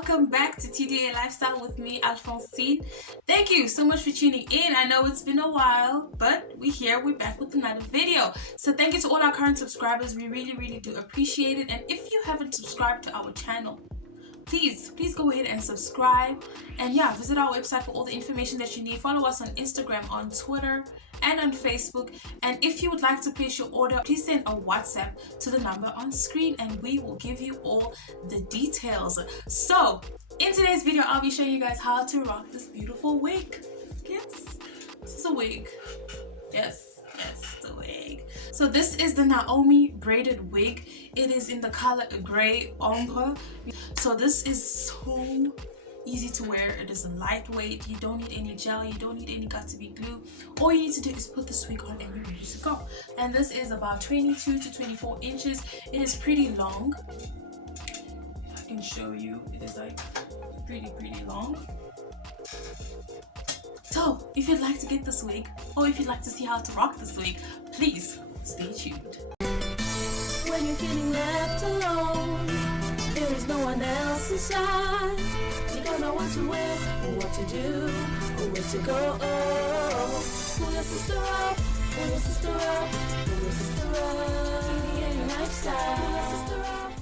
welcome back to TDA Lifestyle with me, Alphonsine. Thank you so much for tuning in. I know it's been a while, but we're back with another video. So thank you to all our current subscribers. We really do appreciate it. And if you haven't subscribed to our channel, please go ahead and subscribe, and yeah, visit our website for all the information that you need. Follow us on Instagram, on Twitter, and on Facebook. And if you would like to place your order, please send a WhatsApp to the number on screen and we will give you all the details. So in today's video, I'll be showing you guys how to rock this beautiful wig. Yes, this is a wig. Yes, it's a wig. So this is the NAOMI braided wig. It is in the color gray ombre. So this is so easy to wear. It is lightweight. You don't need any gel. You don't need any got-to-be glue. All you need to do is put this wig on and you're ready to go. And this is about 22 to 24 inches. It is pretty long. I can show you. It is like pretty long. So if you'd like to get this wig, or if you'd like to see how to rock this wig, please stay tuned. When you're feeling left alone, there is no one else inside. You don't know what to wear, or what to do, or where to go. Pull your sister up, pull your sister up, pull your sister up. TDA Lifestyle, pull your sister up.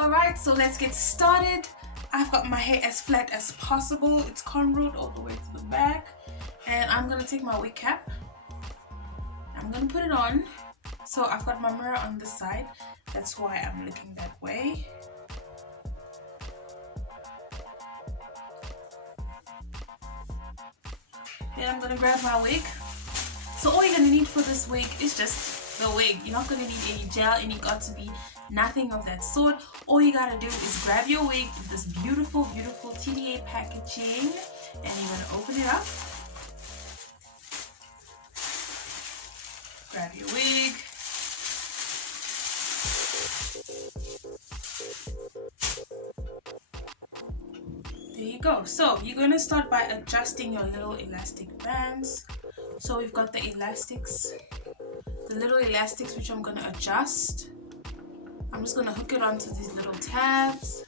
Alright, so let's get started. I've got my hair as flat as possible. It's cornrowed all the way to the back. And I'm going to take my wig cap. I'm going to put it on. So I've got my mirror on this side. That's why I'm looking that way. Then I'm going to grab my wig. So all you're going to need for this wig is just the wig. You're not going to need any gel, any got-to-be, nothing of that sort. All you got to do is grab your wig with this beautiful TDA packaging. And you're going to open it up. Grab your wig. There you go. So you're going to start by adjusting your little elastic bands. So we've got the elastics, the little elastics which I'm going to adjust. I'm just going to hook it onto these little tabs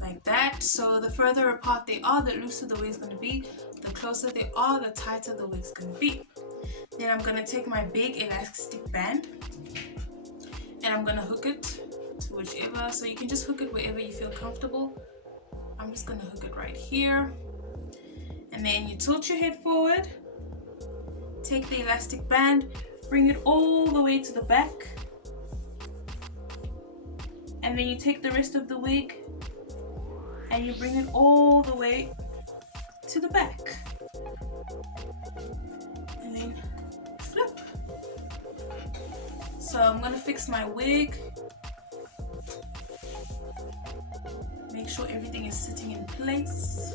like that. So the further apart they are, the looser the wig is going to be. The closer they are, the tighter the wig is going to be. Then I'm going to take my big elastic band and I'm going to hook it to whichever. So you can just hook it wherever you feel comfortable. I'm just going to hook it right here. And then you tilt your head forward. Take the elastic band, bring it all the way to the back. And then you take the rest of the wig and you bring it all the way to the back. And then flip. So I'm going to fix my wig. Make sure everything is sitting in place.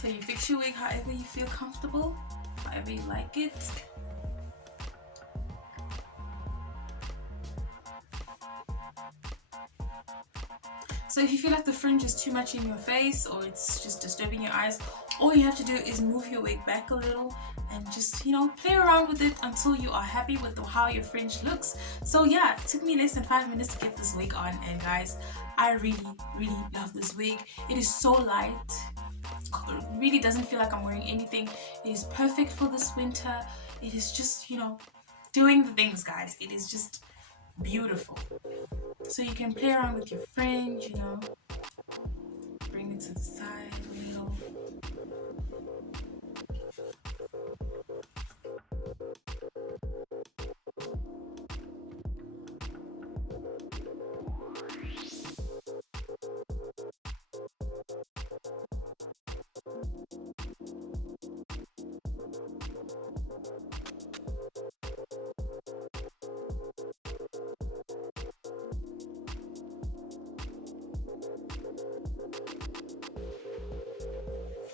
So you fix your wig however you feel comfortable, however you like it. So if you feel like the fringe is too much in your face or it's just disturbing your eyes, all you have to do is move your wig back a little and just, you know, play around with it until you are happy with how your fringe looks. So yeah, it took me less than 5 minutes to get this wig on, and guys, I really love this wig. It is so light. It really doesn't feel like I'm wearing anything. It is perfect for this winter. It is just, you know, doing the things, guys. It is just beautiful. So you can play around with your fringe, you know, bring it to the side a little.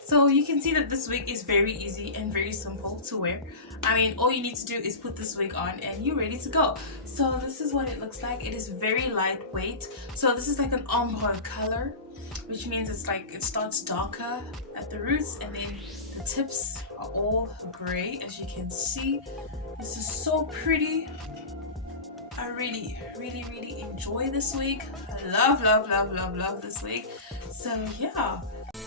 So you can see that this wig is very easy and very simple to wear. I mean, all you need to do is put this wig on and you're ready to go. So this is what it looks like. It is very lightweight. So this is like an ombre color. which means it's like it starts darker at the roots and then the tips are all gray, as you can see. This is so pretty. I really enjoy this wig. I love this wig. So yeah.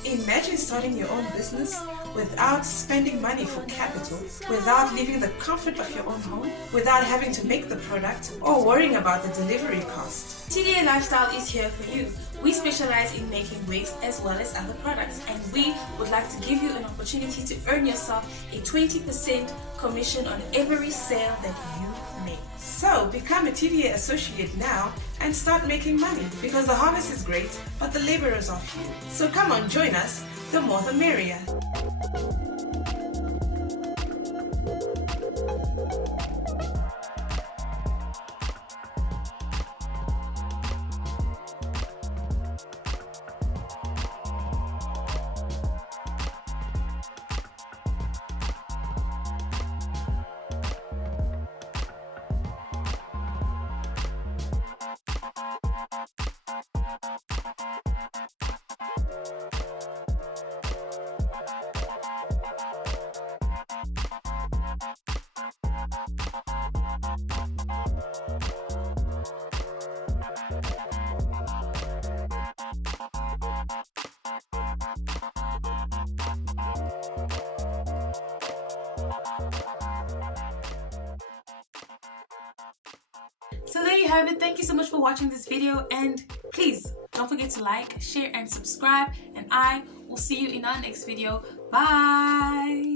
Imagine starting your own business without spending money for capital, without leaving the comfort of your own home, without having to make the product or worrying about the delivery cost. TDA Lifestyle is here for you. We specialize in making wigs as well as other products, and we would like to give you an opportunity to earn yourself a 20% commission on every sale that you make. So become a TDA associate now and start making money, because the harvest is great, but the laborers are few. So come on, join us. The more the merrier. So there you have it. Thank you so much for watching this video, and please don't forget to like, share and subscribe, and I will see you in our next video. Bye.